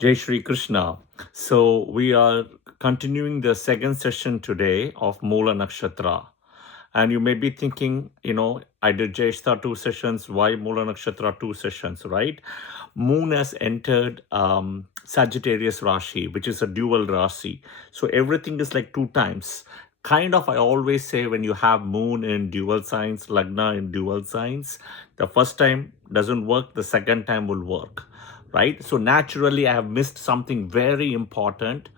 Jai Shri Krishna. So we are continuing the second session today of Mula Nakshatra. And you may be thinking, I did Jyeshta 2 sessions, why Mula Nakshatra 2 sessions, right? Moon has entered Sagittarius Rashi, which is a dual Rashi. So everything is like 2 times. Kind of, I always say when you have Moon in dual signs, Lagna in dual signs, the first time doesn't work, the second time will work, right? So naturally, I have missed something very important,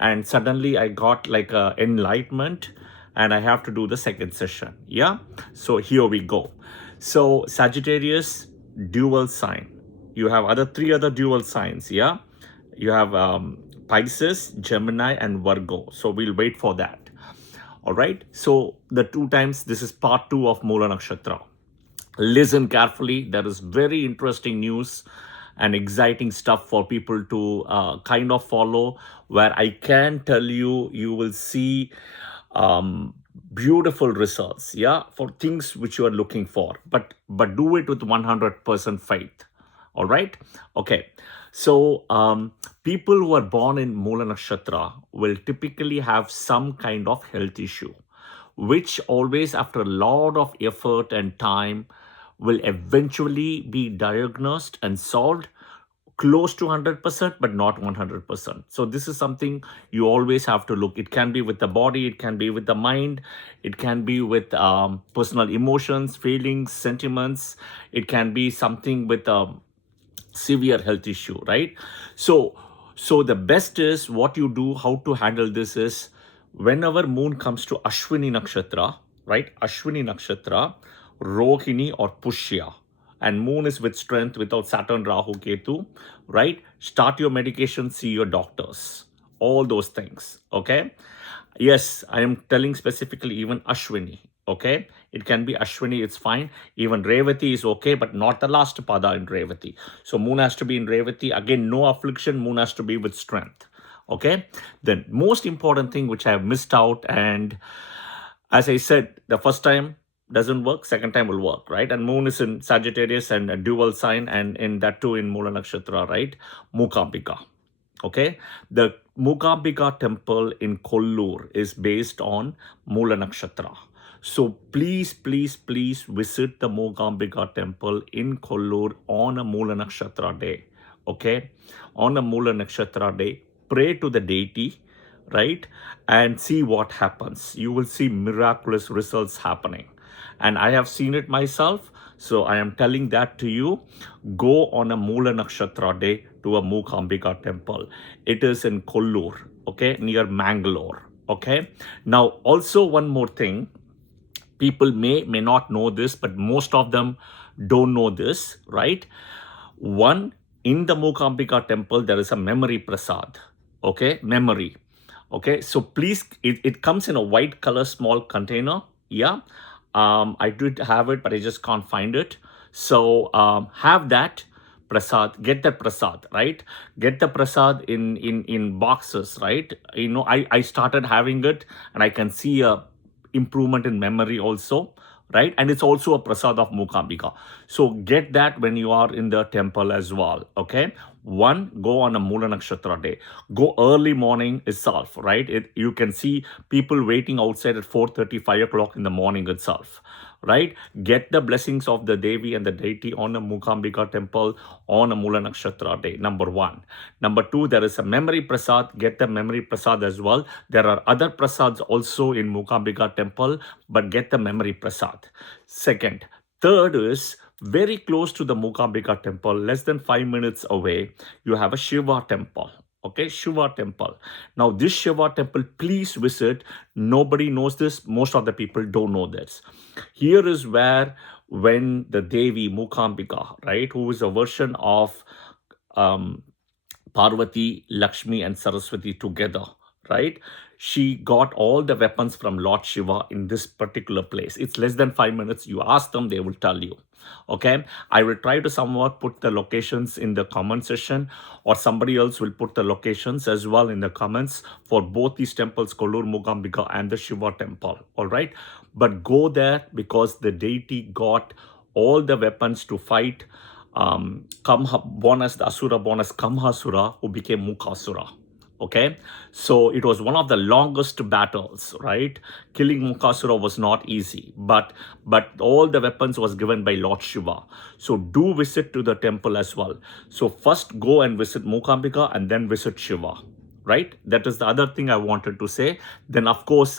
and suddenly I got like a enlightenment, and I have to do the second session. Yeah. So here we go. So Sagittarius dual sign. You have three other dual signs. Yeah. You have Pisces, Gemini, and Virgo. So we'll wait for that. All right. So the 2 times. This is part 2 of Mula Nakshatra. Listen carefully. There is very interesting news and exciting stuff for people to kind of follow, where I can tell you, you will see beautiful results, yeah, for things which you are looking for, but do it with 100% faith. All right. Okay. So people who are born in Mula Nakshatra will typically have some kind of health issue, which always, after a lot of effort and time, will eventually be diagnosed and solved close to 100%, but not 100%. So this is something you always have to look. It can be with the body, it can be with the mind, it can be with personal emotions, feelings, sentiments. It can be something with severe health issue, right? So the best is what you do, how to handle this is, whenever moon comes to Ashwini Nakshatra, right? Ashwini Nakshatra, Rohini or Pushya, and moon is with strength without Saturn, Rahu, Ketu, right? Start your medication, see your doctors, all those things, okay? Yes, I am telling specifically even Ashwini, okay? It can be Ashwini, it's fine. Even Revati is okay, but not the last pada in Revati. So moon has to be in Revati. Again, no affliction, moon has to be with strength, okay? The most important thing which I have missed out, and as I said, the first time doesn't work, second time will work, right? And moon is in Sagittarius and a dual sign, and in that too in Mula Nakshatra, right? Mukambika. Okay, the Mukambika temple in Kollur is based on Mula Nakshatra. So please, please, please visit the Mukambika temple in Kollur on a Mula Nakshatra day. Okay, on a Mula Nakshatra day, pray to the deity, right, and see what happens. You will see miraculous results happening. And I have seen it myself. So I am telling that to you. Go on a Mula Nakshatra day to a Mukambika temple. It is in Kollur, okay, near Mangalore. Okay. Now, also one more thing. People may not know this, but most of them don't know this, right? One, in the Mukambika temple, there is a memory prasad. Okay, memory. Okay, so please, it comes in a white color small container. Yeah. I did have it, but I just can't find it. So have that prasad, get that prasad, right? Get the prasad in boxes, right? I started having it, and I can see a improvement in memory also, right? And it's also a prasad of Mukambika. So get that when you are in the temple as well, okay? One, go on a Mula Nakshatra day. Go early morning itself, right? You can see people waiting outside at 4:30, 5 o'clock in the morning itself, right? Get the blessings of the Devi and the deity on a Mukambika temple on a Mula Nakshatra day, number one. Number two, there is a memory prasad. Get the memory prasad as well. There are other prasads also in Mukambika temple, but get the memory prasad. Second. Third is, very close to the Mukambika temple, less than 5 minutes away, you have a Shiva temple. Okay, Shiva temple. Now, this Shiva temple, please visit. Nobody knows this. Most of the people don't know this. Here is where, when the Devi Mukambika, right, who is a version of Parvati, Lakshmi, and Saraswati together, right? She got all the weapons from Lord Shiva in this particular place. It's less than 5 minutes. You ask them, they will tell you. Okay, I will try to somewhat put the locations in the comment section, or somebody else will put the locations as well in the comments for both these temples, Kollur, Mukambika, and the Shiva temple. All right, but go there because the deity got all the weapons to fight born as the Asura, born as Kamhasura, who became Mukasura. Okay, so it was one of the longest battles, right? Killing Mukasura was not easy, but all the weapons was given by Lord Shiva. So do visit to the temple as well. So first go and visit Mukambika and then visit Shiva, right? That is the other thing I wanted to say. Then of course,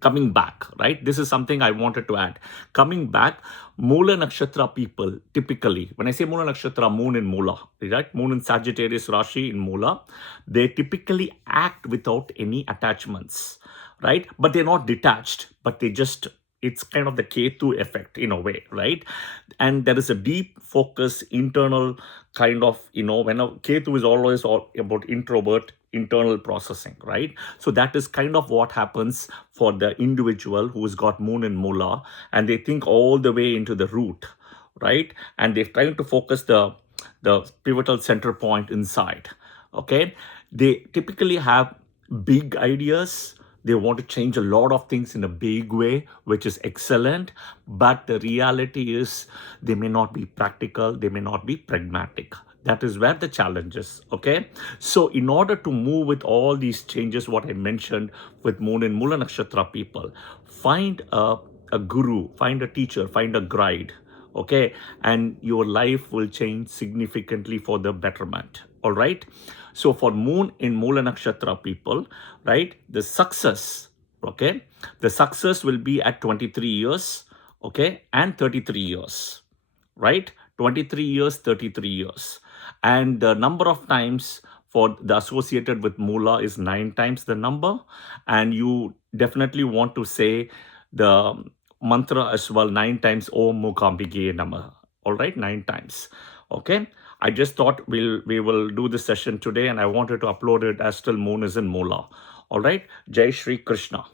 coming back, right? This is something I wanted to add. Coming back, Mula Nakshatra people, typically, when I say Mula Nakshatra, moon in Mula, right? Moon in Sagittarius Rashi in Mula, they typically act without any attachments, right? But they're not detached, but they just, it's kind of the Ketu effect in a way, right? And there is a deep focus, internal kind of, when a Ketu is always all about introvert, internal processing, right? So that is kind of what happens for the individual who's got moon in Mula, and they think all the way into the root, right? And they're trying to focus the pivotal center point inside. Okay, they typically have big ideas. They want to change a lot of things in a big way, which is excellent. But the reality is they may not be practical. They may not be pragmatic. That is where the challenge is, okay? So in order to move with all these changes, what I mentioned with Moon and Mula Nakshatra people, find a guru, find a teacher, find a guide, okay? And your life will change significantly for the betterment, all right? So for Moon in Mula Nakshatra people, right, the success, okay? The success will be at 23 years, okay? And 33 years, right? 23 years, 33 years. And the number of times for the associated with Mula is 9 times the number. And you definitely want to say the mantra as well 9 times, Om Mukambika Namaḥ. All right, 9 times. Okay. I just thought we will do this session today, and I wanted to upload it as still moon is in Mula. All right. Jai Shri Krishna.